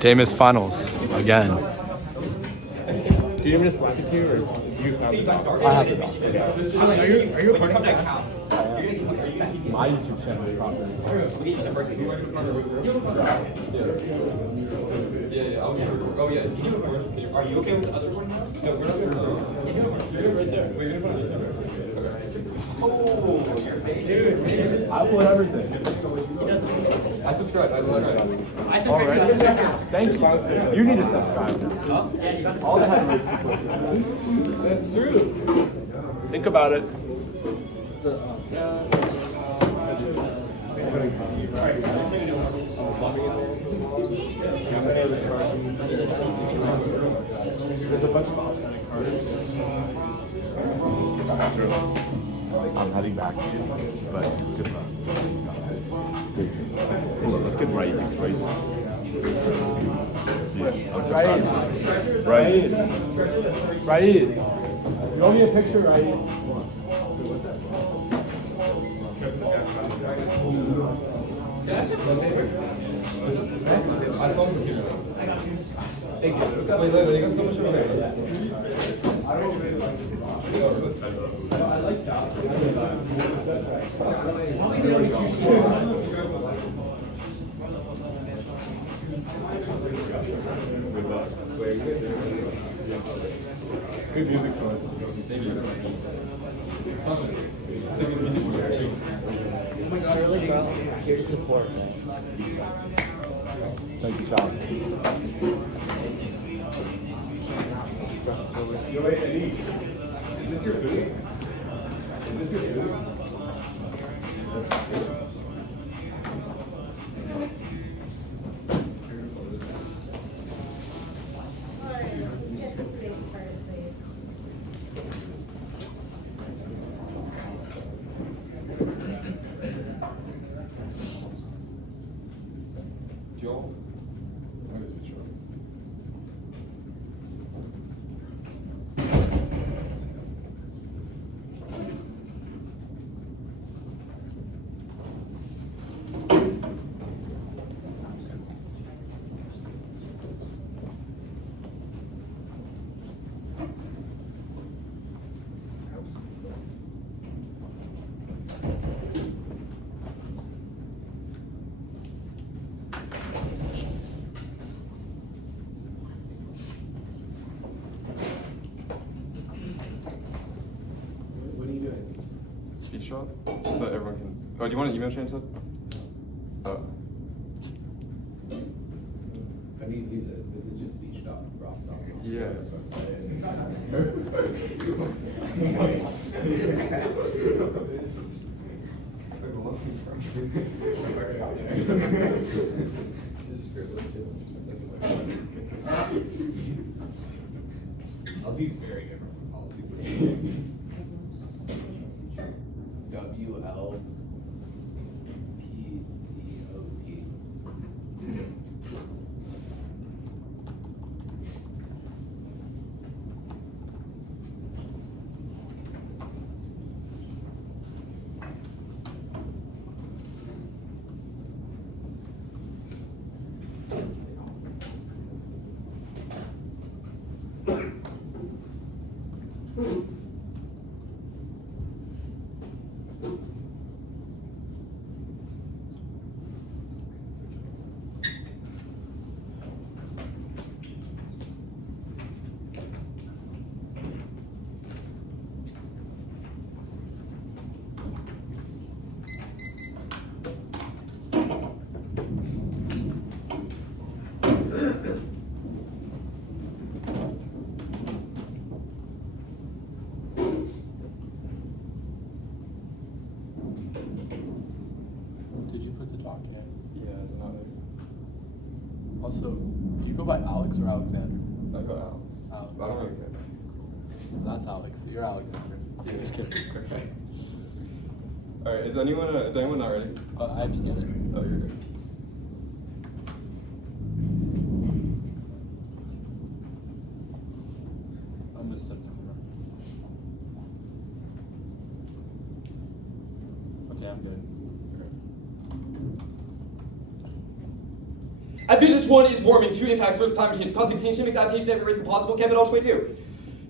Damus finals again. Do you want me to slap it to you, or do you have the dog? I have the dog. Are you a part of that? It's my YouTube channel. Oh yeah. Are you okay with the other one now? No, we're not gonna. You're right there. We're gonna put it on. Oh, your face. Dude, I put everything. I subscribe. All right. Thank you. You need to subscribe. All the Head-Royce people. That's true. Think about it. There's a bunch of authentic cards. I'm heading back, but good luck. Hold on, let's get right. Right. You owe me a picture, right? Thank you. They got so much over there. I like that. Good music choice. Sterling, bro. Here to support, man. Thank you, Charlie. Yo, wait, Eddie. Is this your food? Is this your food? Joel? Speech shot? Just so everyone can. Oh, do you want an email chain set? I mean, is it just speech dot rock dot? Yeah. That's what I'm saying. Just scribble it. All these very different from policy. WLPCOP. Did you put the doc in? Yeah, it's not it. Also, do you go by Alex or Alexander? I got Alex. Alex. I don't really care. That's Alex. You're Alexander. Yeah. Just kidding. Okay. Alright, is anyone not ready? I have to get it. Oh, you're good. I'm gonna September. Okay, I'm good. Advantage 1 is warming. 2 impacts. First, climate change. Cause extinction makes adaptation every risk impossible. Capital 22.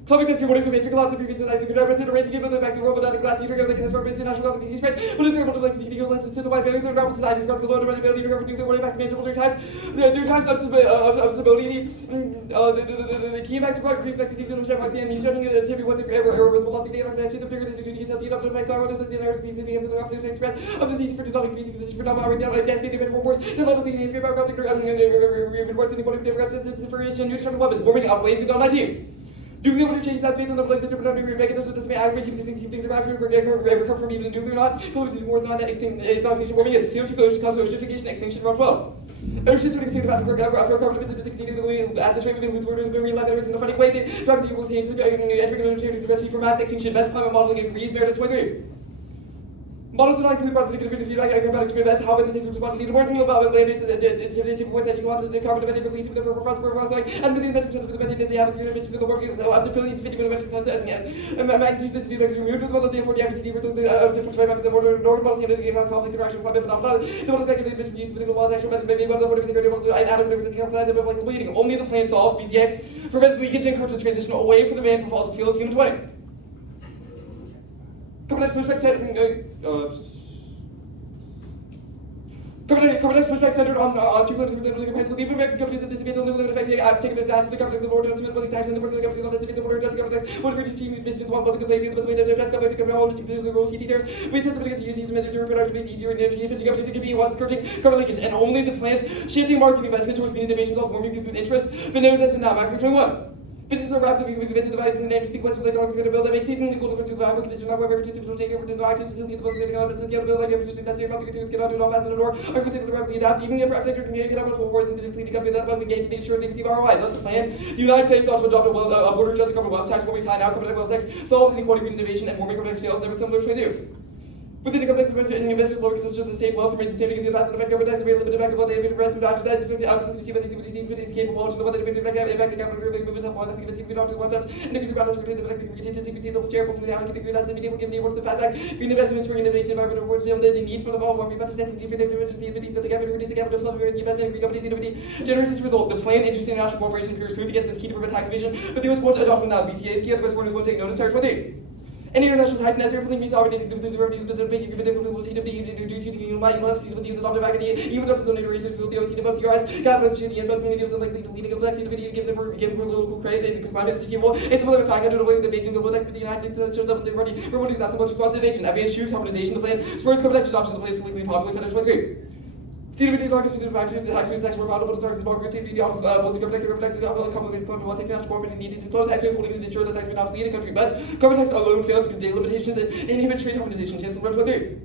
Climate consumer what is the lots of previous and I think never to raise given the back to the world without a glass you figure like a national government spread, but it's able to like the less to the white families and government societies across the world about ability to revenue the money back manageable times. There times of stability, the key impacts of increased activity to share like the ammunition and TV what the error was velocity data and the bigger the detail the other like sorrow the inner speed the end of the spread of disease for developing community for now right now like gas station wars the level of the needs about the reports anybody the differentiation nutrition levels warming outweighs the 19. Do we able to change that based on the like the different mechanisms that may aggravate things around here recover from even nuclear or not? Close to more than that extinction warming is CO2 cause oceanification extinction around 12. Oceans would extinct about for carbon emissions to continue the way at this rate we lose orders when we left in a funny way. They try to deal with things entering the recipe for mass extinction. Best climate modeling agrees Meredith 23. Models are likely to be the feedback about experience how to take responsibility to working about land is the point that you want to carbon emission release with the prosper like and within that percent of the benefit that they have is the working up to 50 millimeters and magnitude this feedback is removed with the model therefore the MCD to the different frame of the order normal the conflict interaction climate phenomenon the model that can be used within the laws actual method maybe one of the variables I add everything else that like bleeding only the plan solves BTA prevents leakage and encourages transition away from the man from fossil fuels human 20. Perspective centered on two limits of the principle. The American companies that dissipate the limit effect, they have taken advantage of the government of the Lord and the tax and the person of the companies on the Lord and the government. What we team missions one loving the play field, but the way that the government can all the rules he teachers. We test to get the use of the production easier and energy efficient companies that can be one scourging carbon leakage and only the plants shifting market investment towards meeting innovations of warming goods with interest, but no that's not Max 21. Businesses are rapidly moving into the value of the name sequence where they are going to build that makes it equal to the value condition of whatever to take over to the active facility the book getting out of the build like every that's your mouth to get out of it all fast in the door are going to rapidly adapt even if after you can get out of the wars into the company that the game to ensure they can see ROI. That's the plan. The United States sought to adopt a border just cover wealth tax where we tie now cover wealth tax, solve inequality innovation and more macroeconomic scales never similar to do. Within the complex of investors, lower consumption of the state wealth remains the same because the vast effect over tax and limited back of all the rest of the that is capable of the one that is effective capital really moves up one that's going to be not to one that's and if you balance the charitable to the allocated good as the medium give the award of the fast act green investments for innovation environment awards the need for the ball where we better set the capital reduce the capital flow and investment in companies innovate generates this result. The plan interesting national corporation appears proved against this key to prevent tax evasion, but they was won't adopt from now BTA is key, otherwise foreigners won't take notice. Start 20. Any international ties necessary for means already to the big given will see to be reduced using the light unless you use it on the back of the even up to the iteration to the OT about the RS God bless you the investment community was like the leading of the video give them local credit because climate is achievable. It's the other fact under the way the Beijing global tech the United States shows up the party for what is not so much conservation advanced shoes harmonization the plan spurs complex adoption the place legally popular federal 23. CWD targets to the vaccines, the taxes, tax were valuable to start the small group TV jobs, both the government taxes, complement what takes national government needed to close taxes, holding to ensure that tax will not flee the country, but government tax alone fails because data limitations and inhibit trade harmonization. Chancellor Brett 23.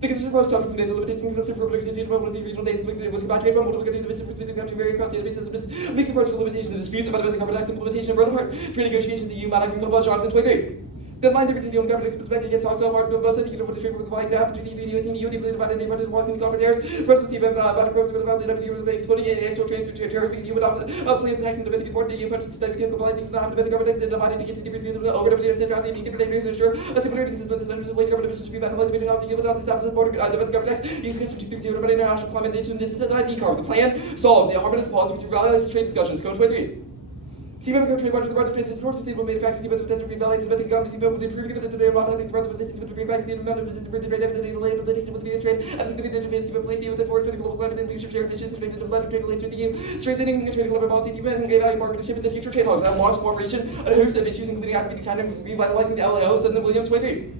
The conditions for subject to data limitations for productivity mobility regional data was combined from multiple countries between the country vary across database systems, mixed approach to limitations, disputes about the government tax implementation, broken apart, trade negotiations, the EU, Malak, and Global Johnson 23. The line the continuum government perspective against hostile hard both said you can put the trade with the line down to the video in the deeply divided neighborhoods watching the government airs process team about the process about the W exploding extra transfer to terror you would often play attacking the Dominican board the EU purchase that became compliant to have the government divided to get to different views over the center the different areas ensure a similar consistent with the centers of the government should be better like the EU without the top of the border the government use to do about international climate nation this is an ID card the plan solves the harmonious policy to realize trade discussions code 23. See member country waters the right to transit towards sustainable manufacturing but the potential revalues of the government see member improving it today about nothing rather than to bring back the amount of the rate deficit in the land of the nation with the trade as the dividend see place with the forward for the global climate and leadership share initiatives to make the letter trade relations to the EU strengthening the trade global policy and value market in the future trade laws that launch cooperation on a host of issues including activity China revitalizing the LAO Senator Williams 23.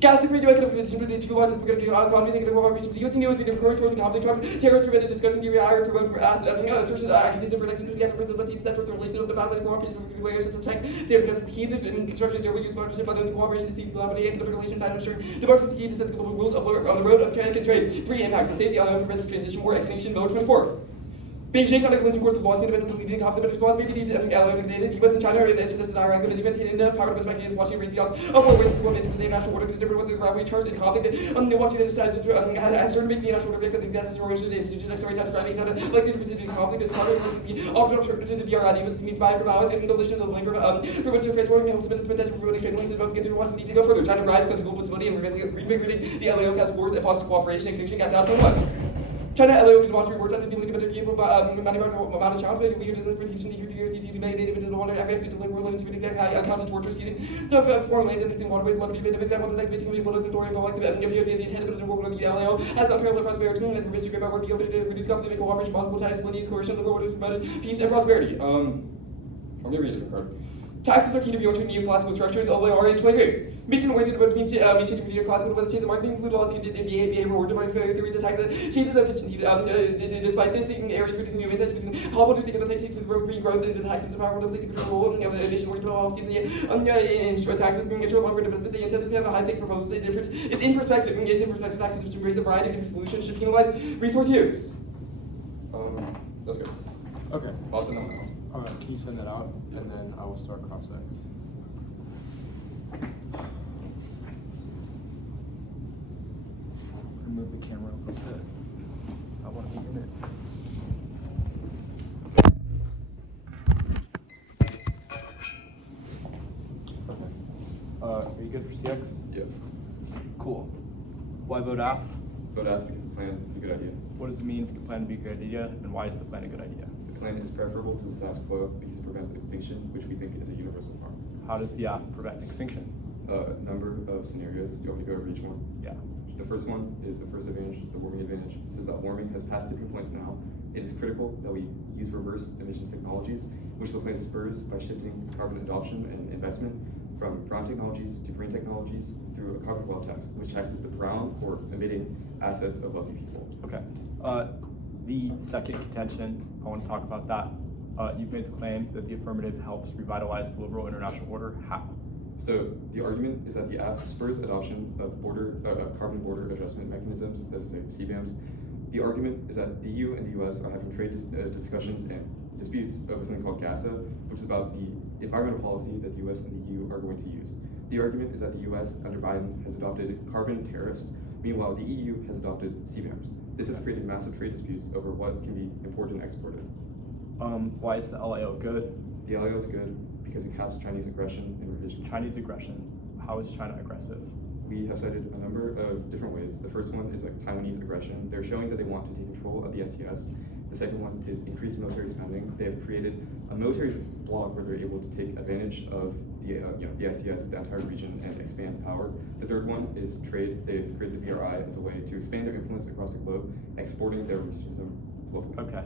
Gas and radioactive competition with the two largest economies and global operations. The U.S. and the current source of conflict, terrorist prevented discussion, the higher promote sources acquisition protection to the effort of the separate relation of the balance cooperation with layers of tech. That's key in construction there will use partnership but the cooperation the collaborative and the relation time ensuring democracy is key to set the global rules on the road of trade and trade. 3 impacts: the safety element prevents transition, war, extinction, mode 24. Beijing on a collision course of Washington independent leading conflict response maybe the US and China and incidents in Iraq and the power perspective watching raise the odds of war ways to go into the national border to different with the ground charge and conflict the Washington decides to has certain make the national border because the gas origin is to just sorry touch driving China like the Pacific conflict that's part of the all to the BRI the US means by from hours and collision of labor for which transporting hopes been spent for trade links and get to Washington need to go further. China rise because global stability and reinvigorating the LAO has wars and foster cooperation extinction got down to what China LAO did watch rewards at the link of the child, we are the position you use to be made into the water. I have to deliver to the account torture season. The formulated anything waterways, love to be made of like between people of the story, but like the attendant of the world of the LAO has unparalleled prosperity and the risk of our work to reduce conflict and cooperation possible times when these coercion of the world is promoted peace and prosperity. I'm gonna read a different card. Taxes are key to beyond neoclassical structures, although they are in 23. Mission oriented about mission to neoclassical, but the change of marketing include all the MBA reward demand for the reason tax changes of efficiency. Despite this, the areas reducing new methods between how about to take to green growth and the tax system power to play the role and the addition to policy in short taxes being a short longer difference, but the incentives have a high stake proposal. The difference is in perspective. Engage in perspective taxes which embrace a variety of different solutions should penalize resource use. That's good. Okay. I'll send that one out. All right. Can you send that out, and then I will start cross-ex. Remove the camera a little bit. I want to be in it. Okay. Are you good for CX? Yeah. Cool. Why vote AF? Vote out because the plan is a good idea. What does it mean for the plan to be a good idea, and why is the plan a good idea? The plan is preferable to the status quo because it prevents extinction, which we think is a universal harm. How does the AF prevent extinction? Number of scenarios. Do you want me to go over each one? Yeah. The first one is the first advantage, the warming advantage. It says that warming has passed tipping points now. It is critical that we use reverse emissions technologies, which the plan spurs by shifting carbon adoption and investment from brown technologies to green technologies through a carbon wealth tax, which taxes the brown or emitting assets of wealthy people. Okay. The second contention, I want to talk about that. You've made the claim that the affirmative helps revitalize the liberal international order. How? So the argument is that the AF spurs adoption of carbon border adjustment mechanisms, let's say CBAMs. The argument is that the EU and the US are having trade discussions and disputes over something called GASA, which is about the environmental policy that the US and the EU are going to use. The argument is that the US under Biden has adopted carbon tariffs, meanwhile the EU has adopted CBAMs. This has created massive trade disputes over what can be imported and exported. Why is the LAO good? The LAO is good because it caps Chinese aggression and revision. Chinese aggression. How is China aggressive? We have cited a number of different ways. The first one is like Taiwanese aggression. They're showing that they want to take control of the SCS. The second one is increased military spending. They have created a military bloc where they're able to take advantage of the the SCS, the entire region, and expand power. The third one is trade. They've created the BRI as a way to expand their influence across the globe, exporting their revisionism globally. Okay.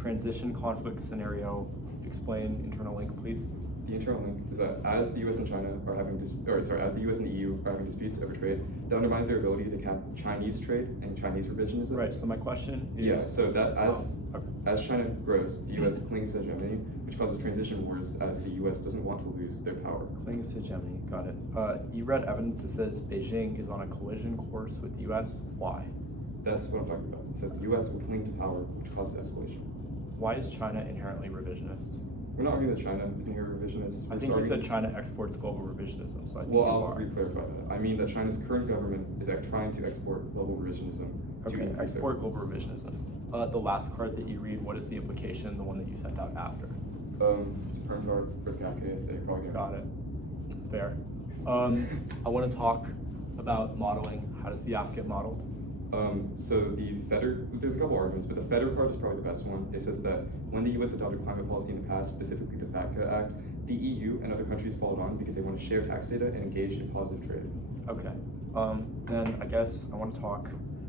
Transition conflict scenario. Explain internal link, please. The internal link is that as the US and China are having as the US and the EU are having disputes over trade, that undermines their ability to cap Chinese trade and Chinese revisionism. Right. So my question is. Yeah. So that as China grows, the US clings to hegemony, which causes transition wars as the US doesn't want to lose their power. Clings to hegemony. Got it. You read evidence that says Beijing is on a collision course with the US. Why? That's what I'm talking about. It said the US will cling to power, which causes escalation. Why is China inherently revisionist? We're not arguing that China is inherently revisionist. I think you said China exports global revisionism, so I think Well, you I'll are. re-clarify that. I mean that China's current government is trying to export global revisionism. Okay, export global revisionism. The last card that you read, what is the implication, the one that you sent out after? It's a perm card for the CAPK. They probably Got it. Fair. I want to talk about modeling. How does the AF get modeled? So there's a couple arguments, but the FEDER card is probably the best one. It says that when the US adopted climate policy in the past, specifically the FATCA Act, the EU and other countries followed on because they want to share tax data and engage in positive trade. Okay. Then I guess I want to talk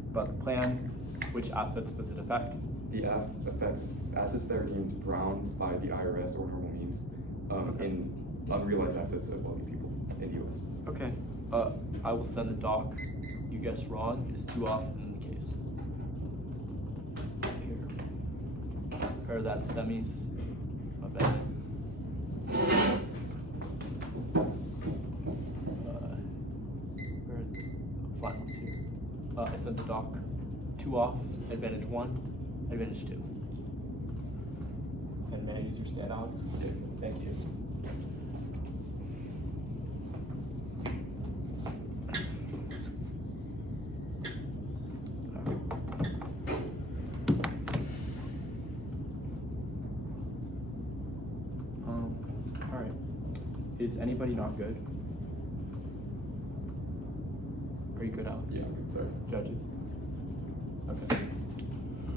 about the plan. Which assets does it affect? The AF affects assets that are deemed brown by the IRS or normal means in unrealized assets of wealthy people in the US. Okay. I will send the doc. You guessed wrong. It is too often the case. Here. Compare that to semis. My bad. Where is it? Finals here. I sent the doc. 2 off. Advantage 1. Advantage 2. And may I use your stand out? Yeah. Thank you. All right. Is anybody not good? Are you good, Alex? Yeah, sorry. Judges? Okay.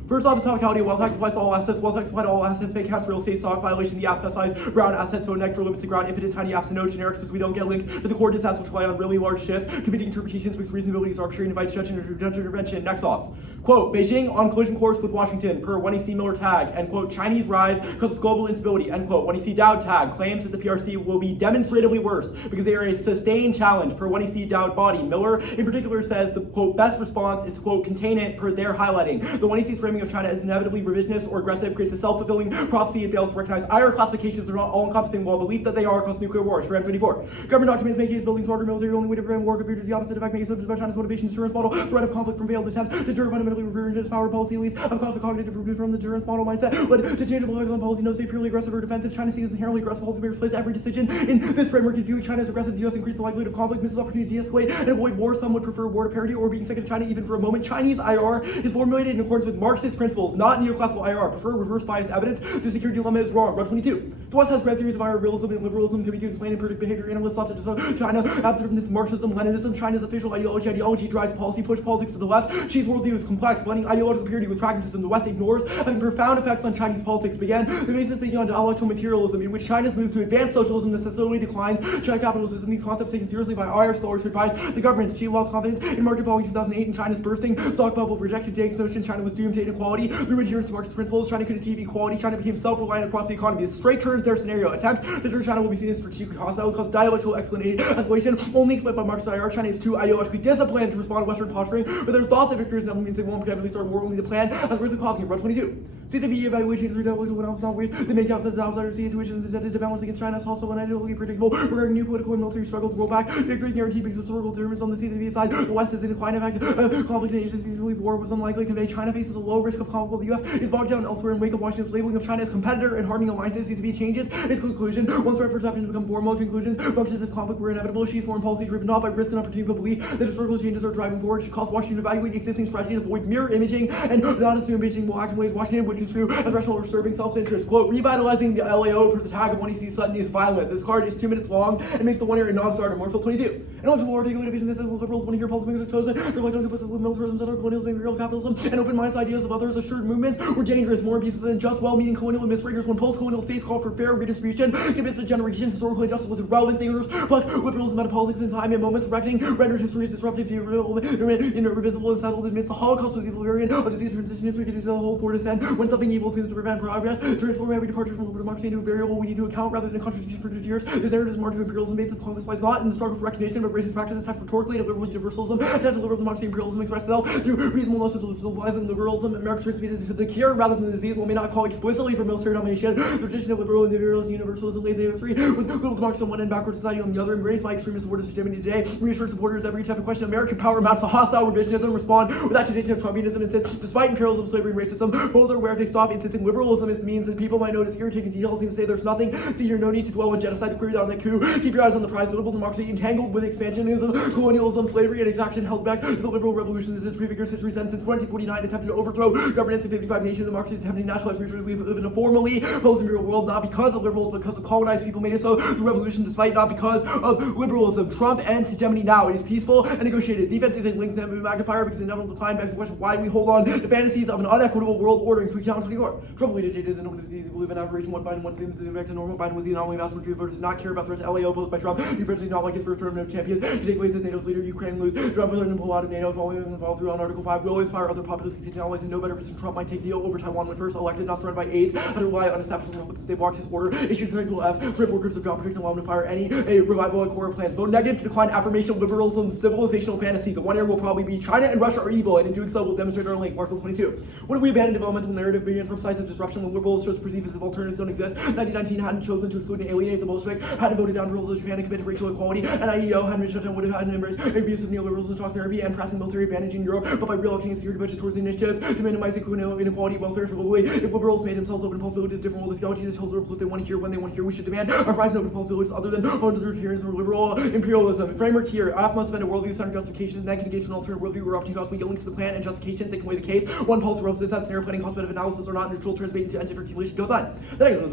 First off, the topicality of wealth tax applies to all assets. Wealth tax applies to all assets. Bank accounts, real estate, stock violation. The app specifies brown assets, vote neck for limits to ground, infinite tiny apps, and no generics because we don't get links to the core stats which rely on really large shifts. Committing interpretations because reasonability is arbitrary and invites judgment intervention. Next off. Quote, Beijing on collision course with Washington per 1EC Miller tag, end quote, Chinese rise causes global instability, end quote. 1EC Dowd tag claims that the PRC will be demonstratively worse because they are a sustained challenge per 1EC Dowd body. Miller in particular says the quote, best response is to quote, contain it per their highlighting. The 1EC's framing of China as inevitably revisionist or aggressive creates a self-fulfilling prophecy. It fails to recognize IR classifications are not all-encompassing while belief that they are cause nuclear war. Strand 24. Government documents make its building stronger military only way to prevent war compared to the opposite effect, making assumptions about China's motivation, deterrence model, threat of conflict from failed attempts, deter fundamentally reverting its power policy leads, of course, a cognitive root from the deterrence model mindset, but to tangible effects on policy, no state purely aggressive or defensive. China sees inherently aggressive policy makers place every decision in this framework. If viewing China as aggressive, the U.S. increases the likelihood of conflict, misses opportunity to de-escalate and avoid war. Some would prefer war to parity or being second to China even for a moment. Chinese IR is formulated in accordance with Marxist principles, not neoclassical IR. Prefer reverse biased evidence. The security dilemma is wrong. Row 22. The West has grand theories of IR realism and liberalism can be to explain and predict behavior. Analysts sought to discern China absent from this Marxism, Leninism. China's official ideology. Ideology drives policy, push politics to the left. Xi's worldview is complex, blending ideological purity with pragmatism. The West ignores having profound effects on Chinese politics. Began the basis thinking on dialectical materialism, in which China's moves to advance socialism necessarily declines China capitalism. These concepts taken seriously by IR scholars who advise the government. Xi lost confidence in market following 2008 and China's bursting stock bubble rejected Deng's notion China was doomed to inequality through adherence to Marxist principles. China could achieve equality. China became self-reliant across the economy. This straight turns their scenario. Attempts to turn China will be seen as strategically hostile because dialectical explanation only explained by Marxist IR. China is too ideologically disciplined to respond to Western posturing, but their thought that victory is never means they won't inevitably start war. Only the plan has risk of causing it. Row 22. CCP evaluations are redoubled when else not ways. They make outside outsiders see intuitions intended to balance against China. It's also unideologically predictable regarding new political and military struggles to roll back. Victory is guaranteed because of historical determinants on the CCP side. The West is in a climate of conflict in Asia. Seems to believe war was unlikely. Convey China faces a low risk of conflict while the U.S. is bogged down elsewhere in wake of Washington's labeling of China as competitor and hardening alliances. CCP changes its conclusion. Once threat perceptions become formal conclusions, functions of conflict were inevitable. Xi's foreign policy driven not by risk and opportunity, but belief that historical changes are driving forward should cause Washington to evaluate existing strategies, avoid mirror imaging, and not assume Beijing will act in ways Washington would construe as rational or serving self-interest. Quote, revitalizing the LAO per the tag of 1EC Sutton is violent. This card is 2 minutes long and makes the 1 year a non-starter. Morphil 22. And on to more articulate vision, this is liberals want to hear policymakers chosen. They're like complicit with militarism, other colonialism, imperial capitalism, and open-minded ideas of others. Assured movements were dangerous, more abusive than just well-meaning colonial administrators when post-colonial states called for fair redistribution. Convinced that generation historical injustice was irrelevant. Thinkers plucked liberalism out of politics in time and moments of reckoning, rendered history as disruptive, irrevisible, and settled amidst the Holocaust was evil variant of disease transition. If we could use the whole for descent, when something evil seems to prevent progress, transform every departure from liberal democracy into a variable we need to account rather than a contradiction for 50 years. This narrative is marked to imperialism based on conquest lies not in the struggle for recognition, but racist practices attached rhetorically to liberal universalism, attached to liberal democracy. Imperialism expressed itself through reasonable notions of civilizing liberalism. America should be the cure rather than the disease. One may not call explicitly for military domination. The tradition of liberal individualism, universalism, lays history with liberal democracy on one end, backward society on the other, embraced by extremist supporters of hegemony today. Reassured supporters every type of question of American power amounts to hostile revisionism, respond with accusation of Trumpianism, and says, despite imperialism, slavery, and racism, both are aware if they stop insisting liberalism is the means that people might notice irritating details, seem to say there's nothing. See here, no need to dwell on genocide to query down that coup. Keep your eyes on the prize. Liberal democracy entangled with expansionism, colonialism, slavery, and exaction held back the liberal revolution. This prefigures history since 2049 attempted to overthrow governance in 55 nations. Democracy attempting to nationalize resources. We live in a formally post-imperial world, not because of liberals, but because of colonized people made it so. The revolution, despite not because of liberalism. Trump ends hegemony now. It is peaceful and negotiated. Defense is a linked magnifier because inevitable decline begs the question why we hold on to fantasies of an unequitable world order in 2024. Trump leadership is and believe in aberration. One Biden, one seems to back to normal. Biden was the anomaly. Vast majority of voters did not care about threats to LAO posed by Trump. He personally not like his first term no champions. To take away as NATO's leader, Ukraine lose. Trump will learn to pull out of NATO, follow through on Article 5. Will inspire other populist state allies and no better person Trump might take deal over Taiwan when first elected, not surrounded by AIDS. Had to rely on establishment Republicans. They blocked his order. Issues Central F. Strip workers of job protection allowed to fire any revival of core plans. Vote negative to decline affirmation of liberalism, civilizational fantasy. The 1 year will probably be China and Russia are evil, and in doing so will demonstrate our link. Marshall 22. What if we abandon developmental narrative began from sides of disruption when liberals should perceive as if alternatives don't exist? 1919 hadn't chosen to exclude and alienate the Bolsheviks, hadn't voted down rules of Japan and committed to racial equality, and IEO hadn't been shut down, would have had an embrace abuse of neoliberalism, shock therapy, and pressing military advantage in Europe, but by relocating security budgets towards the initiatives to minimize inequality, welfare for globally. If liberals made themselves open to possibilities of different world theology, this tells liberals what they want to hear when they want to hear. We should demand a rise in open possibilities other than authoritarianism or liberal imperialism. Framework here. AF must spend a worldview centered justification that can engage an alternative worldview or opportunity costs. We get links to the plan and justifications that can weigh the case. One pulse rubs this out, snare planning, cost benefit analysis are not neutral, translating to engine for accumulation goes on. Then I goes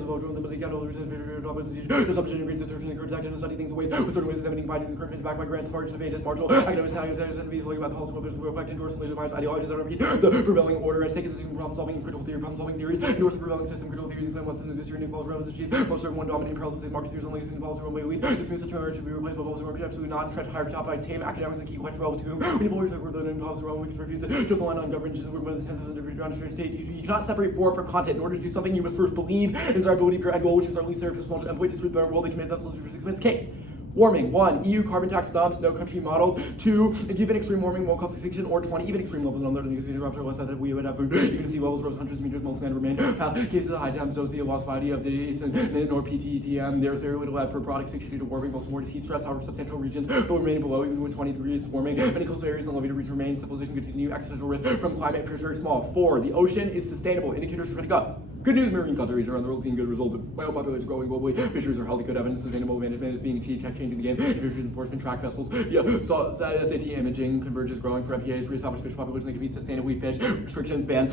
assumption agrees to certain and study things ways with certain ways examining bodies and current Americans backed by grants, largest evaders, marginal academics, enemies, looking about the policy movements, reflect endorse religious minds, ideologies that repeat the prevailing order, as taken as problem solving and critical theory, problem solving theories, endorse the prevailing system, critical theories, explain what's in the history, Nick Ball's relevance achieved, most certain one dominant imperial system, Marcus theories only using the policy one way leads. This means such a should be replaced by policy market, absolutely not, and try to hire top by tame academics and key question well with whom. We need lawyers that were then policy realm, we can refuse to the line on government, just work by the 10,000 degrees around the state. You cannot separate form from content. In order to do something, you must first believe is our ability for end goal, which is our least therapist, small endpoint, dispute the world, they commit themselves for 6 minutes case. Warming. 1. EU carbon tax dumps, no country model. 2. Given extreme warming won't cause extinction. Or 20. Even extreme levels on the eruption less that we would have. You can see levels rose hundreds of meters, most land remain. Past cases of high temps, zosia, lost body of the east and nor PTETM. There's very little lab for broad extinction due to warming, most more heat stress, however, substantial regions, but remaining below even with 20 degrees warming. Many coastal areas and elevated regions remain. Civilization could continue. Accidental risk from climate appears very small. 4. The ocean is sustainable. Indicators are trending up. Good news, marine conservation around the world seeing good results. Whale population growing globally. Fisheries are healthy, good evidence. Sustainable management is being achieved. Changing the game. Fisheries enforcement, track vessels. So SAT imaging converges growing for MPAs. Reestablished fish population that can feed sustainably fish. Restrictions ban.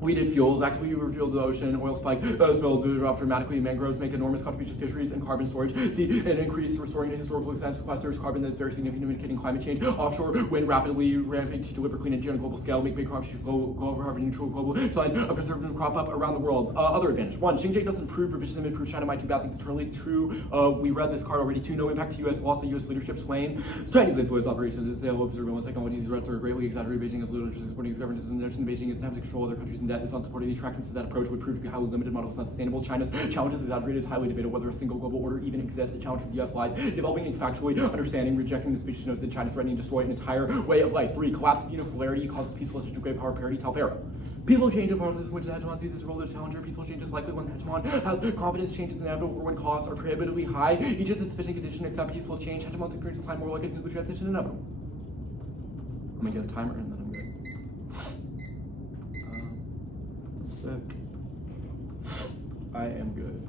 Weeded fuels actively refuel the ocean, oil spike, spill drop dramatically, mangroves make enormous contributions to fisheries and carbon storage, see an increase restoring to historical extent, sequesters carbon that is very significant in mitigating climate change, offshore wind rapidly ramping to deliver clean energy on a global scale, make big contributions to global carbon neutral global signs of conservative crop up around the world. Other advantage. 1. Xinjiang doesn't prove revisionism, it proves China might do bad things internally. 2. We read this card already. 2. No impact to U.S. loss of U.S. leadership slain. Chinese influence operations and sale of surveillance technologies. These threats are greatly exaggerated. Beijing has little interest in supporting its government. Its intention Beijing is to have to control other countries and debt is on supporting the attractiveness of that approach would prove to be highly limited. Model is not sustainable. China's challenge is exaggerated. It's highly debatable whether a single global order even exists. The challenge for the U.S. lies developing and factually understanding, rejecting the species notes that China's threatening to destroy an entire way of life. 3. Collapse of unipolarity causes peaceful to great power parity. Talfera. Peaceful change in politics in which the hegemon sees its role as a challenger. Peaceful change is likely when the hegemon has confidence change is inevitable or when costs are prohibitively high. Each is a sufficient condition to accept peaceful change. Hegemon's experience incline more likely to the transition inevitable. I'm gonna get a timer and then I'm good. Sick. I am good.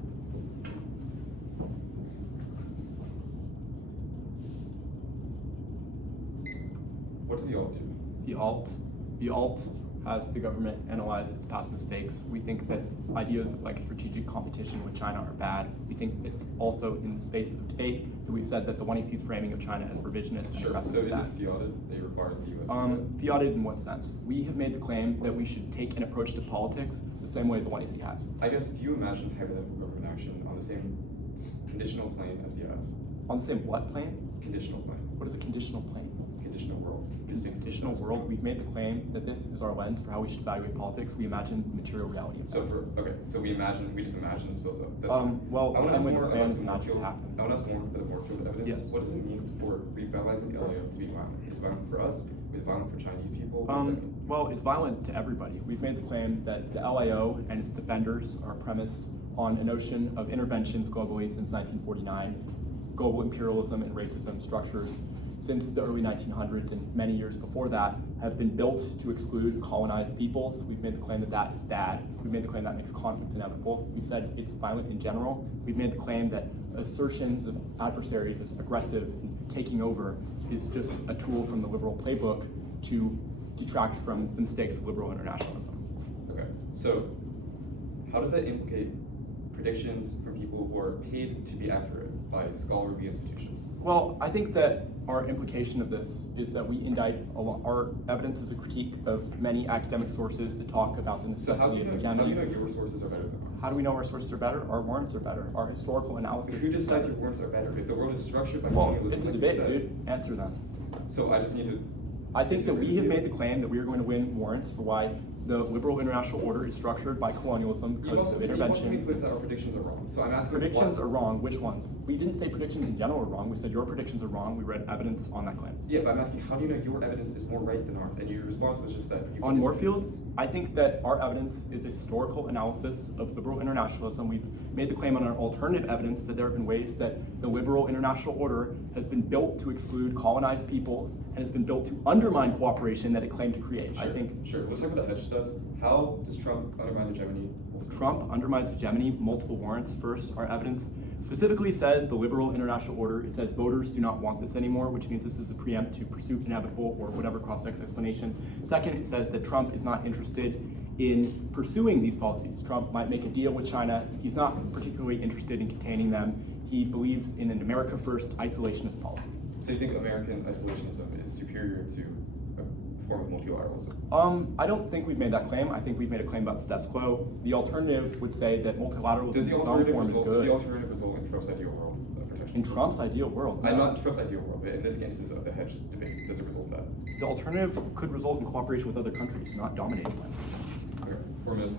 What does the alt do? The alt has the government analyze its past mistakes. We think that ideas of like strategic competition with China are bad. We think that also in the space of debate that we've said that the 1EC's framing of China as revisionist and aggressive So is is bad. it fiated? They require the U.S. Fiated in what sense? We have made the claim that we should take an approach to politics the same way the 1EC has. I guess, do you imagine hypothetical government action on the same conditional plane as the IF? On the same what plane? Conditional plane. What is a conditional plane? Conditional world. Conditional world, we've made the claim that this is our lens for how we should evaluate politics. We imagine the material reality of So we just imagine this builds up. well, the same way the plan is imagined to happen. I want to ask more field evidence. Yes. What does it mean for revitalizing the LAO to be violent? Is it violent for us? Is it violent for Chinese people? What does that mean? Well, it's violent to everybody. We've made the claim that the LAO and its defenders are premised on a notion of interventions globally since 1949, global imperialism and racism structures since the early 1900s and many years before that have been built to exclude colonized peoples. We've made the claim that that is bad. We've made the claim that makes conflict inevitable. We've said it's violent in general. We've made the claim that assertions of adversaries as aggressive and taking over is just a tool from the liberal playbook to detract from the mistakes of liberal internationalism. Okay, so how does that implicate predictions from people who are paid to be accurate by scholarly institutions? Well, I think that our implication of this is that we indict our evidence is a critique of many academic sources that talk about the So necessity of hegemony. how do you know your sources are better than ours? How do we know our sources are better? Our warrants are better. Our historical analysis Who is decides better. your warrants are better? If the world is structured by Well, colonialism, it's a like you debate, said, dude. Answer them. So I just need to. I think that we have disagree made with the claim that we are going to win warrants for why the liberal international order is structured by colonialism you. because of You've also made interventions. clear that our predictions are wrong. So I'm asking. Predictions are wrong. Which ones? We didn't say predictions in general are wrong. We said your predictions are wrong. We read evidence on that claim. Yeah, but I'm asking, how do you know your evidence is more right than ours? And your response was just that. You On disagree. Moorfield, I think that our evidence is a historical analysis of liberal internationalism. We've made the claim on our alternative evidence that there have been ways that the liberal international order has been built to exclude colonized peoples and has been built to undermine cooperation that it claimed to create. Sure, I think Sure. Let's talk about the hedge stuff. How does Trump undermine hegemony? Trump undermines hegemony. Multiple warrants. First, our evidence specifically says the liberal international order. It says voters do not want this anymore, which means this is a preempt to pursuit inevitable or whatever cross-sex explanation. Second, it says that Trump is not interested in pursuing these policies. Trump might make a deal with China. He's not particularly interested in containing them. He believes in an America First isolationist policy. So you think American isolationism is superior to a form of multilateralism? I don't think we've made that claim. I think we've made a claim about the status quo. The alternative would say that multilateralism Does in the some alternative form is result, does the good. alternative result in Trump's ideal world of protection? In Trump's ideal world, I'm no. not Trump's ideal world, but in this instance of the hedge debate, does it result in that? The alternative could result in cooperation with other countries, not dominating them. Okay, 4 minutes.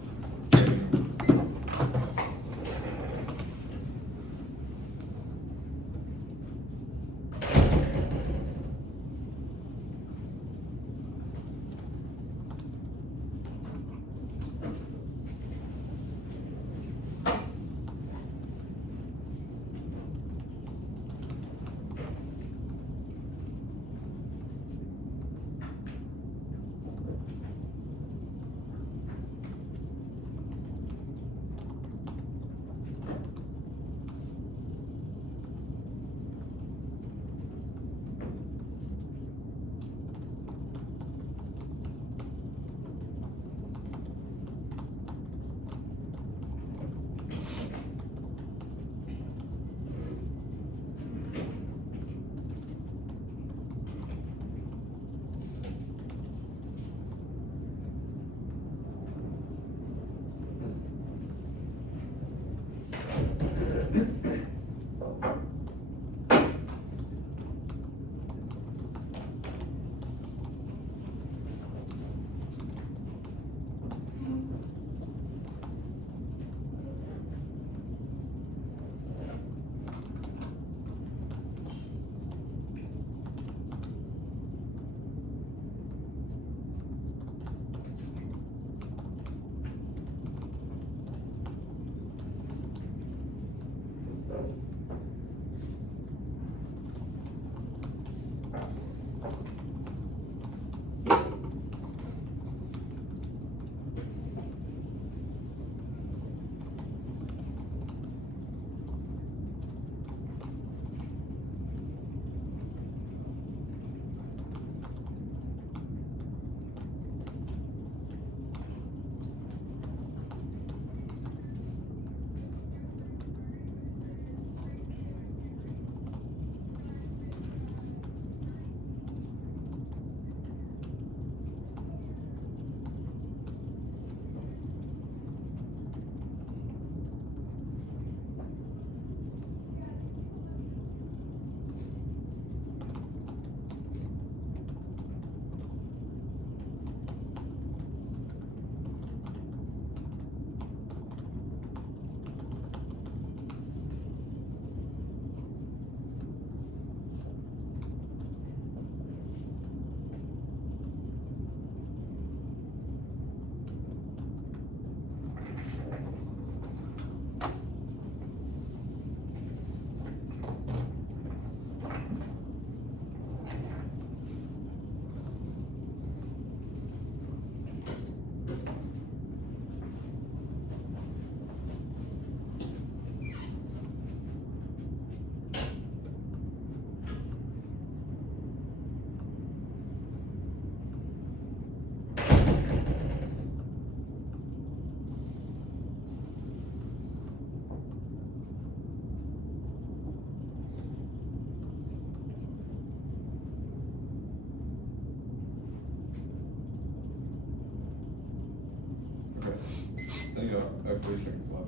I have 30 seconds left.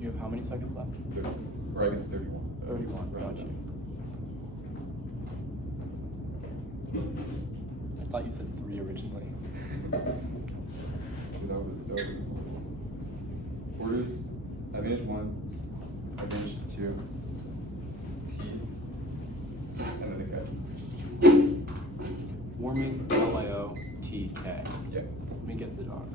You have how many seconds left? 30. Or I guess 31. 31, got you. I thought you said 3 originally. That was orders, advantage 1, advantage 2, T, and then the K. Warming, LIO, TK. Yeah. Let me get the doc.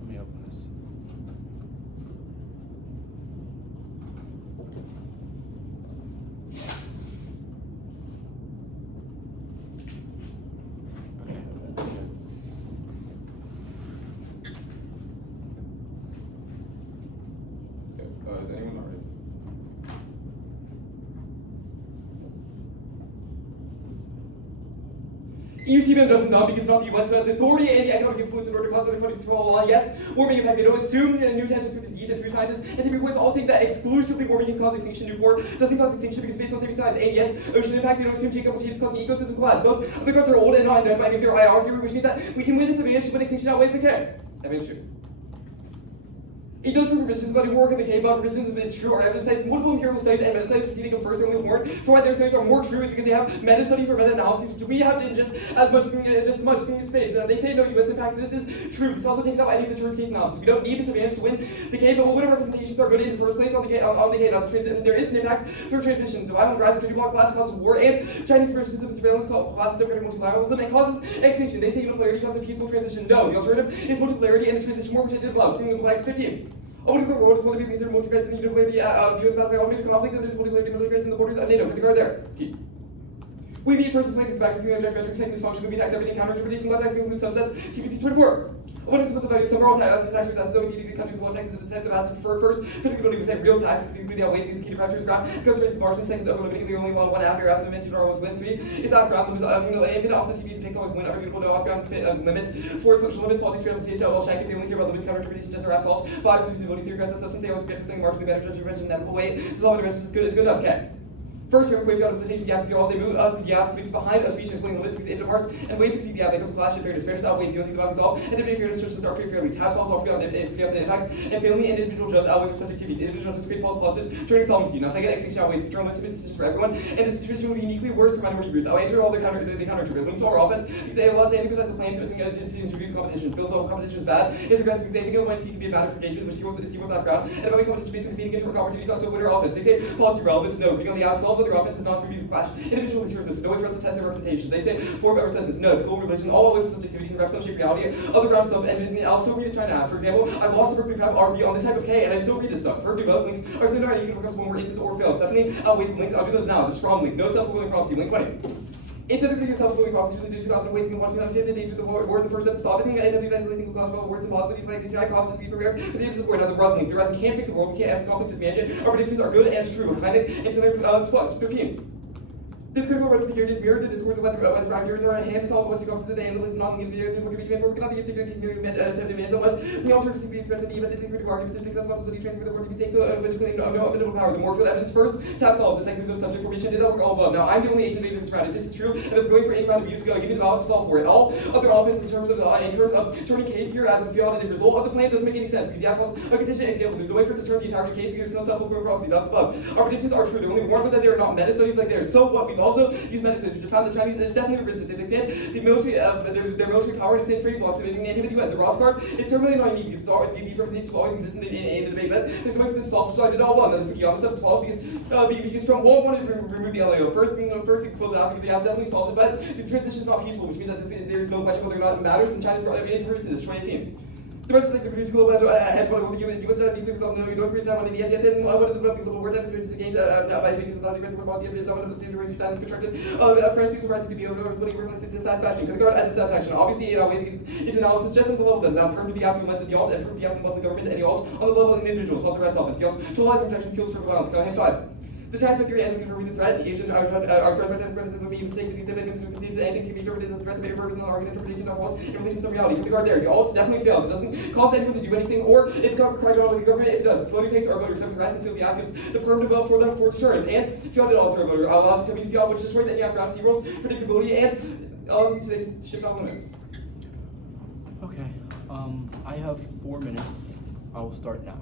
Let me open this. Okay, good. Okay. Is anyone not ready? EUCBM doesn't know because it's not the US who has the authority and the economic influence in order to cause other countries to follow along. Yes, warming impact. They don't assume that new tensions with disease and food scientists and TV reports all saying that exclusively warming can cause extinction. Newport doesn't cause extinction because space on same size. And yes, ocean impact. They don't assume geographical changes causing ecosystem collapse. Both of the growths are old and not known by any of their IR theory, which means that we can win this advantage when extinction outweighs decay. That means true. It does prove provisions about the work of the cave, but provisions is true. Our evidence cites multiple empirical studies and meta-studies proceeding from first and only warrant for why their studies are more true is because they have meta-studies or meta-analyses, which we have in just as much space. They say no US impacts. This is true. This also takes out any of the tourist case analysis. We don't need this advantage to win the cave, but what representations are good in the first place on the cave? There is an impact for transition. The violent rise of 30 block collapse causes war and Chinese versions of surveillance collapses democratic multilateralism and causes extinction. They say unipolarity causes a peaceful transition. No, the alternative is multipolarity and the transition more protected above. Bringing the black 15. Only the world is going to be considered multi-credits and unipolarity of US pathway automated conflict, and there's multipolarity military in the borders of NATO. Put the guard there. T. We need first in place back to the object metric, second is function, we tax everything, counter-interpretation, left tax, include subsets, TPT 24. What is the value of some raw tax taxes, so we need the countries low taxes, the tax of assets for first, 50% real tax, including outweighs the key factors ground, goes raise the margin, second is overlimiting only one after your asset mentioned or almost win, 3 is off ground, infinite offset CPs takes always win, arguable to off ground limits, 4 social limits, politics, freedom, state, well, Shank, if they only care about limits, counter-interpretation, just or absolves, 5 is visibility, theory, grants, substance, they always get to think marginally better, judging, invention, inevitable weight, to solve interventions is good enough, okay. First, we have got implementation gap because they move us the gap because behind us speech and explaining limits because infinite parts and ways to keep the gap that goes clash and fairness. Fairness outweighs the only thing about all and debate fairness judgments are fairly. Tab solves all free on the impacts and family and individual judges outweigh subjectivities. Individual judges create false positives, turning solvency. Now, second, extinction outweighs journalistic decisions for everyone, and this situation will be uniquely worse for minority groups. I'll answer all the counter interpret. When you saw our offense, because they have lost anything because that's a plan to introduce competition. Feels like competition is bad. It's aggressive because they think it can be a bad for engagement, which equals that ground. And about competition basically competing against our opportunity cost of winner offense. They say policy relevance, no. Being on the outside, also their offense is not for clash. Individual services, no way for us to test their representations. They say for better tests, no. School, religion, all the way for subjectivity and reps don't shape reality. Other grounds stuff, and I'll still read the China app. For example, I've lost the Berkeley Prep RV on this type of K, and I still read this stuff. Berkeley both links are similar, and you can become one more instance or fail. Stephanie outweighs the links. I'll do those now. The strong link, no self-fulfilling prophecy. Link 20. Instead of predicting self-fulfilling prophecies, reduce the cost of waiting and watching to understand the danger of the war, the first step to stop it. And eventually think cause words and possibilities like these high costs to be prepared for the dangers of war. Now the broad link. The rest can't fix the world. We can't have conflict, just manage it. Our predictions are good and true. Behind it, it's in their 13. This critical red security is mirrored. The discourse of whether West Rockers are on hand to solve Western conflicts today, and it was not going to be transformed. Cannot be a security community advantage unless we also receive the threat of the event to take argument to take that responsibility transfer the word to be taken. So which claim no minimal power. The more for the evidence first, tap solves. The second is no subject formation. Did that work all above? Now I'm the only Asian native surrounded. This is true. And if going for any round of use, give me the ballot to solve for it. All other offense in terms of turning case here as a field and the result of the plan doesn't make any sense because the absolute a contingent example. There's no way for it to turn the entire case because there's no self-fulfilling prophecy. That's above. Our predictions are true. They're only warned, but that they are not meta studies like theirs. So what? We've also used meta which found the Chinese is definitely rigid. They've expanded the military, their military power and same trading blocks to intimidate the US. The Ross card is terminally not unique because these representations will always exist in the debate, but there's no way for them to solve, so I did all well. And then the Fukuyama stuff is false because Trump won't want to remove the LAO. First, it closed out because they have definitely solved it, but the transition is not peaceful, which means that there's no question whether or not it matters, and China's advantage versus this 2018. The rest of the produce global headquarters will give it nuclear result no North Korea when the yes and one of the global war temperature to gain by making the lot of rest about the situation time is constructed French people rising to be over splitting work to satisfaction because regard at dissatisfaction obviously it's analysis just on the level that prove the outcome of the alt and prove the outcome of the government and the alt on the level of the individuals also the rest of it. The alt totalizing protection fuels for violence. Go ahead 5. The Chinese theory and confirming the threat, the Asians are threat would be mistaken to anything can be interpreted as a threat, the very purpose and argument interpretation of false in relation to reality. With regard there, the alt definitely fails. It doesn't cause anyone to do anything, or it's required on the government if it does. Floating tanks are voters, so the seal the actives, the permanent vote for them for deterrence. And Fiat did also a voter, allows to come in Fiat, which destroys any background C-rolls, predictability, and so they shift on winners. Okay, I have 4 minutes. I will start now.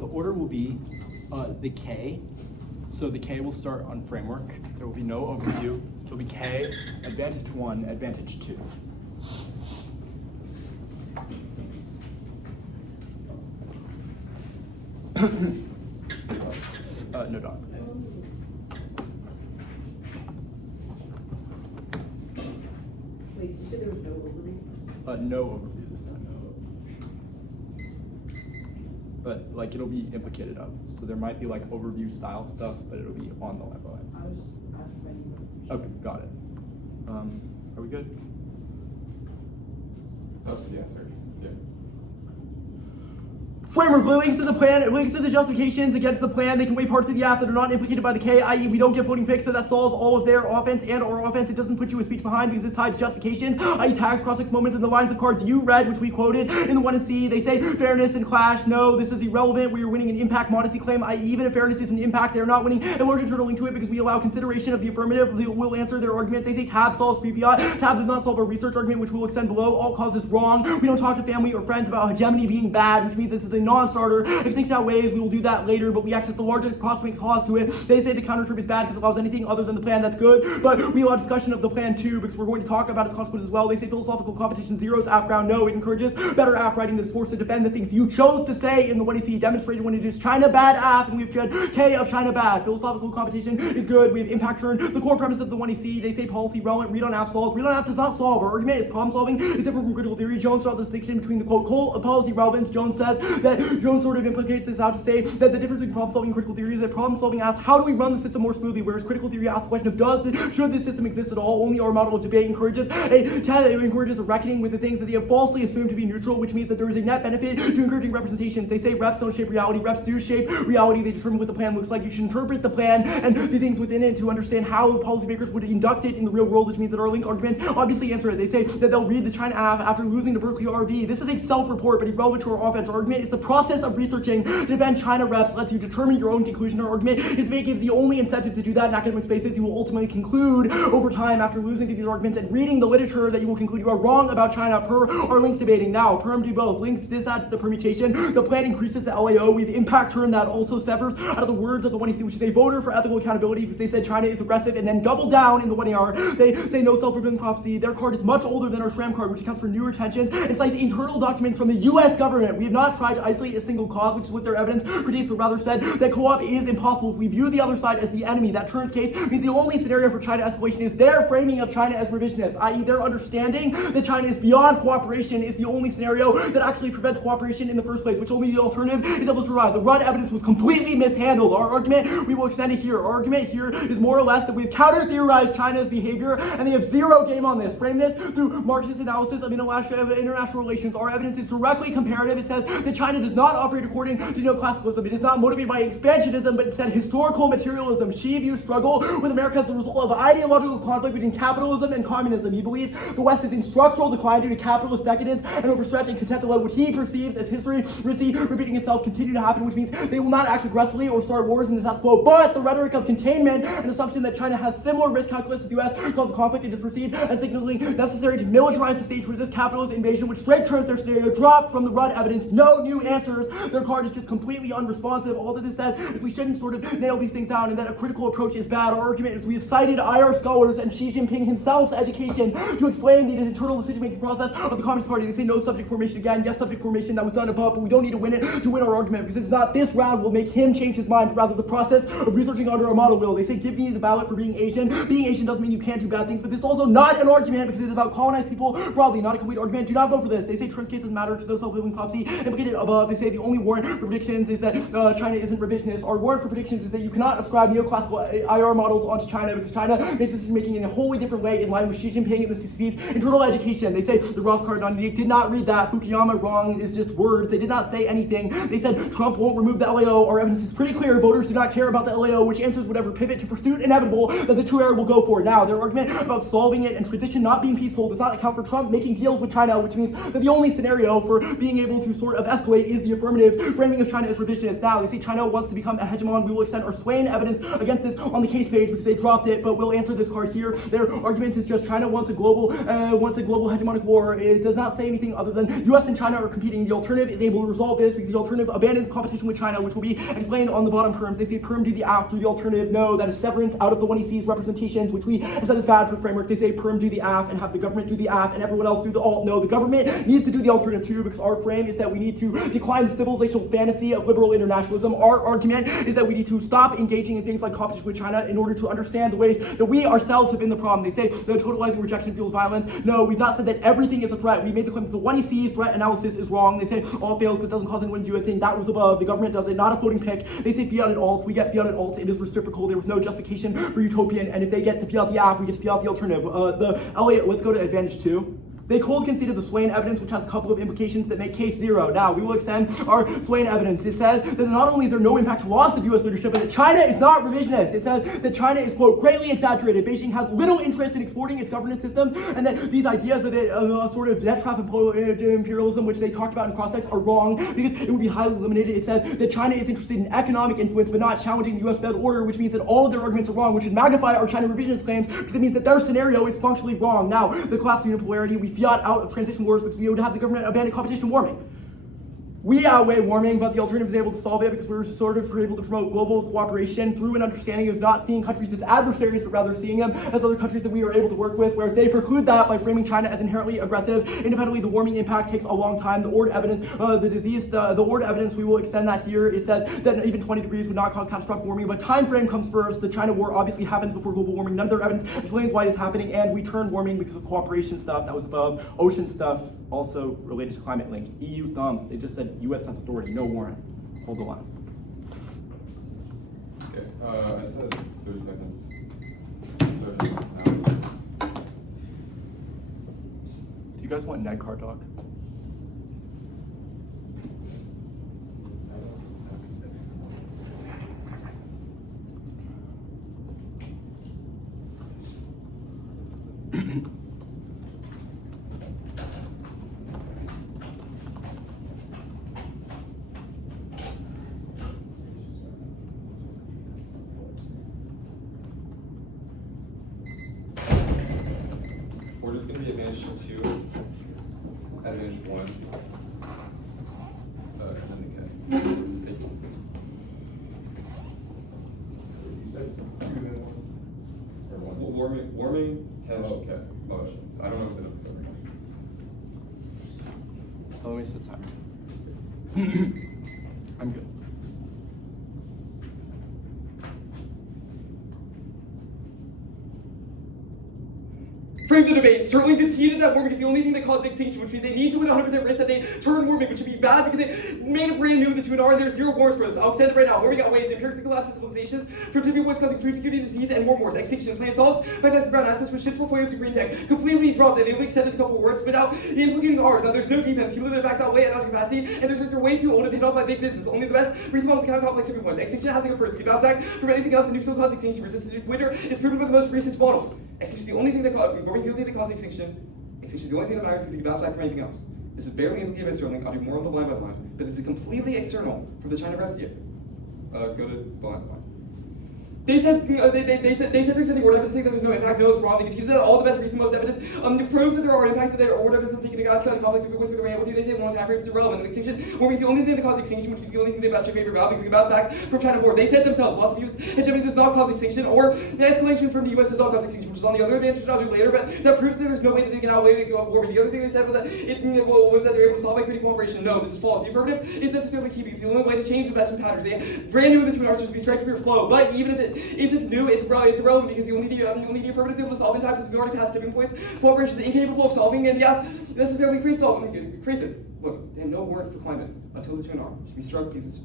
the order will be the K. So the K will start on framework. There will be no overview. It'll be K, advantage 1, advantage 2. No dog. Wait, you said there was no overview? No overview this time. But like it'll be implicated of. So there might be like overview style stuff, but it'll be on the live line. I was just asking about you. Okay, got it. Are we good? Oh, yes, sir. Yeah. Framework links to the plan, it links to the justifications against the plan. They can weigh parts of the app that are not implicated by the K, i.e. we don't get voting picks, so that solves all of their offense and or offense. It doesn't put you with speech behind because it's tied to justifications, i.e. tags, cross-links, moments, and the lines of cards you read, which we quoted in the 1 and C. They say fairness and clash. No, this is irrelevant. We are winning an impact modesty claim, i.e. even if fairness is an impact, they're not winning a large internal link to it because we allow consideration of the affirmative. They will answer their arguments. They say tab solves pre-fiat. Tab does not solve a research argument, which we'll extend below. All cause is wrong. We don't talk to family or friends about hegemony being bad, which means this is a non-starter. If things outweighs, we will do that later, but we access the largest cross-link clause to it. They say the counter trip is bad because it allows anything other than the plan that's good, but we allow discussion of the plan too because we're going to talk about its consequences as well. They say philosophical competition zeros AF ground. No, it encourages better AF writing that is forced to defend the things you chose to say in the 1AC demonstrated when it is China bad AF, and we've said K of China bad. Philosophical competition is good. We have impact turn. The core premise of the 1AC, they say policy relevant. Read on AF solves. Read on AF does not solve. Our argument is problem solving. It's different from critical theory. Jones saw the distinction between the quote policy relevance. Jones says that Jones sort of implicates this out to say that the difference between problem solving and critical theory is that problem solving asks how do we run the system more smoothly, whereas critical theory asks the question of should this system exist at all. Only our model of debate encourages a reckoning with the things that they have falsely assumed to be neutral, which means that there is a net benefit to encouraging representations. They say reps don't shape reality, reps do shape reality. They determine what the plan looks like. You should interpret the plan and the things within it to understand how policymakers would induct it in the real world, which means that our link arguments obviously answer it. They say that they'll read the China AF after losing to Berkeley RV. This is a self-report, but irrelevant to our offense. Our argument is the process of researching to defend China reps lets you determine your own conclusion. Our argument is it gives the only incentive to do that in academic spaces. You will ultimately conclude over time after losing to these arguments and reading the literature that you will conclude you are wrong about China per our link debating. Now, perm do both. Links, this adds to the permutation. The plan increases the LAO. We have impact turn that also severs out of the words of the 1AC, which is a voter for ethical accountability because they said China is aggressive and then double down in the 1AR. They say no self-fulfilling prophecy. Their card is much older than our SRAM card, which accounts for newer tensions and cites internal documents from the US government. We have not tried to isolate a single cause, which is what their evidence predicts, but rather said that co-op is impossible. If we view the other side as the enemy, that turns case means the only scenario for China escalation is their framing of China as revisionist, i.e. their understanding that China is beyond cooperation is the only scenario that actually prevents cooperation in the first place, which only the alternative is able to survive. The Rudd evidence was completely mishandled. Our argument, we will extend it here. Our argument here is more or less that we've counter-theorized China's behavior and they have zero game on this. Frame this through Marxist analysis of international relations. Our evidence is directly comparative. It says that China does not operate according to neoclassicalism. It is not motivated by expansionism, but instead historical materialism. Xi views struggle with America as a result of ideological conflict between capitalism and communism. He believes the West is in structural decline due to capitalist decadence and overstretch and content to let what he perceives as history repeating itself continue to happen, which means they will not act aggressively or start wars in the status quo. But the rhetoric of containment and assumption that China has similar risk calculus to the US causes conflict and is perceived as significantly necessary to militarize the state to resist capitalist invasion, which straight turns their scenario. Drop from the Rudd evidence. No new answers. Their card is just completely unresponsive. All that this says is we shouldn't sort of nail these things down and that a critical approach is bad. Our argument is we have cited IR scholars and Xi Jinping himself's education to explain the internal decision-making process of the Communist Party. They say no subject formation again. Yes, subject formation that was done above, but we don't need to win it to win our argument because it's not this round will make him change his mind, but rather the process of researching under our model will. They say give me the ballot for being Asian. Being Asian doesn't mean you can't do bad things, but this is also not an argument because it's about colonized people broadly, not a complete argument. Do not vote for this. They say Trump's cases matter because no self-fulfilling prophecy implicated above. They say the only warrant for predictions is that China isn't revisionist. Our warrant for predictions is that you cannot ascribe neoclassical IR models onto China because China makes decision making in a wholly different way in line with Xi Jinping and the CCP's internal education. They say the Ross card non-unique did not read that. Fukuyama wrong is just words. They did not say anything. They said Trump won't remove the LAO. Our evidence is pretty clear. Voters do not care about the LAO, which answers whatever pivot to pursuit inevitable that the true era will go for. Now, their argument about solving it and transition not being peaceful does not account for Trump making deals with China, which means that the only scenario for being able to sort of escalate way is the affirmative framing of China as revisionist. Now, they say China wants to become a hegemon. We will extend our swaying evidence against this on the case page because they dropped it, but we'll answer this card here. Their argument is just China wants a global hegemonic war. It does not say anything other than US and China are competing. The alternative is able to resolve this because the alternative abandons competition with China, which will be explained on the bottom terms. They say perm do the af through the alternative. No, that is severance out of the 1EC's representations, which we have said is bad for the framework. They say perm do the af and have the government do the af and everyone else do the alt. No, the government needs to do the alternative too because our frame is that we need to decline the civilizational fantasy of liberal internationalism. Our argument is that we need to stop engaging in things like competition with China in order to understand the ways that we ourselves have been the problem. They say the totalizing rejection fuels violence. No, we've not said that everything is a threat. We made the claim that the 1EC's threat analysis is wrong. They say all fails because it doesn't cause anyone to do anything. That was above. The government does it, not a floating pick. They say fiat and alt. We get fiat and alt. It is reciprocal. There was no justification for utopian. And if they get to fiat the af, we get to fiat the alternative. Elliot, let's go to advantage 2. They cold conceded the Swain evidence, which has a couple of implications that make case 0. Now, we will extend our Swain evidence. It says that not only is there no impact to loss of U.S. leadership, but that China is not revisionist. It says that China is, quote, greatly exaggerated. Beijing has little interest in exporting its governance systems, and that these ideas of it, sort of debt trap imperialism, which they talked about in cross-text, are wrong because it would be highly limited. It says that China is interested in economic influence, but not challenging the U.S. bed order, which means that all of their arguments are wrong, which should magnify our China revisionist claims because it means that their scenario is functionally wrong. Now, the collapse of unipolarity, we fiat out of transition wars because we would have the government abandon competition warming. We outweigh warming, but the alternative is able to solve it because we're able to promote global cooperation through an understanding of not seeing countries as adversaries, but rather seeing them as other countries that we are able to work with, whereas they preclude that by framing China as inherently aggressive. Independently, the warming impact takes a long time. The Ord evidence, the Ord evidence, we will extend that here. It says that even 20 degrees would not cause catastrophic warming, but time frame comes first. The China war obviously happens before global warming. None of their evidence explains why it's happening, and we turn warming because of cooperation stuff that was above. Ocean stuff also related to climate link. EU thumbs, they just said US has authority, no warrant. Hold the line. Okay, I said 30 seconds. Starting now. Do you guys want neg card talk? We're just going to be advantage 2, advantage 1, and then the K. You said 2 then 1? Or 1? Well, warming has okay. Oh, I don't know what the numbers are. Oh, let me set timer. I'm good. Frame the debate. Sterling conceded that warming is the only thing that caused extinction, which means they need to win 100% risk that they turn warming, which would be bad because they made a brand new of the 2 and R, and there's 0 wars for this. I'll extend it right now. Warming outweighs the empirical collapse of civilizations from tipping points causing food security, disease, and more wars. Extinction plan solves by testing brown assets with shifts portfolios to green tech. Completely dropped it. They only extended a couple of words, but now the implicating R's. Now there's no defense. Cumulative impacts outweigh at capacity, and there's risks are way too old to be hit off by big business. Only the best recent models can have complex tipping points. Extinction has to go first. If you bounce back from anything else, the new so-called extinction resistant winter is proven by the most recent models. Extinction is the only thing that causes extinction. Extinction is the only thing that matters because you can bounce back from anything else. This is barely implicated by Sterling. I'll do more on the line by line, but this is completely external from the China rep here. Go to the line by line. They said they're extending word evidence saying that there's no impact. No, it's wrong. They conceded that all the best recent most evidence proves that there are impacts that there are word evidence on taking a guy complex with the way able to. They say long time frame is irrelevant. Extinction, warming is the only thing that causes extinction, which is the only thing they about your favorite valve because you bounce back from China war. They said themselves, loss of US hegemony does not cause extinction, or the escalation from the US does not cause extinction, which is on the other advantage, which I'll do later, but that proves that there's no way that they can outweigh warming. The other thing they said was that they're able to solve by creating cooperation. No, this is false. The affirmative is necessarily key because the only way to change investment patterns. They brand new in the 2 hours to be strike for your flow, but even if it isn't new, it's irrelevant because the only affirmative is able to solve in times is we already passed tipping points. Cooperation is incapable of solving, and yeah, necessarily creates it. Look, they have no warrant for climate until the 2 and R. Should be struck because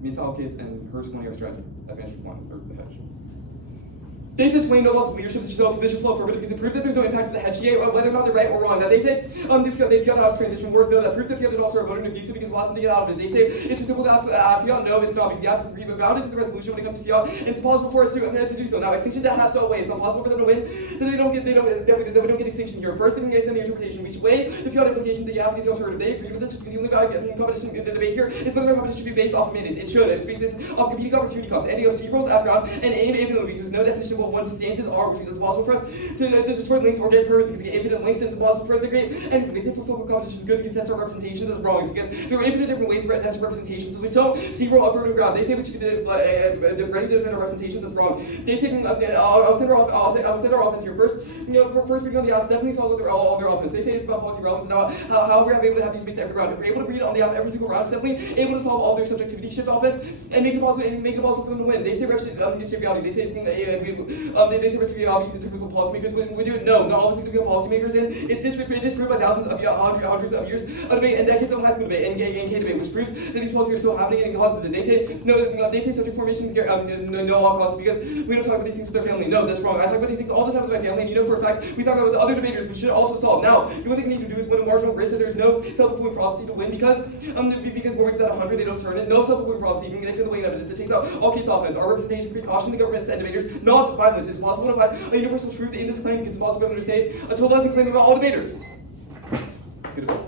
missile kits and Hearst 1 year strategy. Advantage 1 or the hedge. They say swaying no loss of leadership, the should flow forward because it proves that there's no impact to the headship, whether or not they're right or wrong. Now they say they feel out of transition wars, no, that proves that Fiat also are voting abusive because lots of to get out of it. They say it's just simple to Fiat, no, it's not because you have to rebound into the resolution when it comes to Fiat, and it's possible for us to do so. Now extinction debt has to outweigh. It's not possible for them to win. That we don't get extinction here. First thing is in the interpretation, we should weigh the Fiat implications that you have against the alternative. They agree with this. The only competition, the debate here is whether the competition should be based off of mandates. It should. It's based off competing opportunity costs. NDOC rules after round and aim infinitely because there's no definition of what one's stances are, which means it's possible for us to destroy links or get curves because we get infinite links and it's impossible for us to create. And they say philosophical competition is good because that's our representations as wrong because there are infinite different ways to test representations. We so C roll upward and ground. They say we should be ready to defend our representations. That's wrong. They say I'll send our offense here first. First reading on the apps definitely solves all their offense. They say it's about policy relevance and how we're able to have these debates every round. If we're able to read on the app every single round, it's definitely able to solve all their subjectivity shift offense and make it possible for them to win. They say representative reality. They say reality in terms of policymakers. When we do it, no, not always going to be policymakers, and it's disproved by thousands of hundreds of years of debate and decades of high school debate and gay debate, which proves that these policies are still happening and causes it. They say no. They say subject formations no all costs because we don't talk about these things with our family. No, that's wrong. I talk about these things all the time with my family, and you know for a fact we talk about it with other debaters. We should also solve. Now, the only thing we need to do is win a marginal risk that there's no self-fulfilling prophecy to win because more at 100 they don't turn it. No self-fulfilling prophecy. They say the way evidence that takes out all case offense. Our representation is caution the governments and debaters not to find this. It's possible to find a universal truth in this claim because it's possible for them to say a total doesn't claim about all debaters. Beautiful.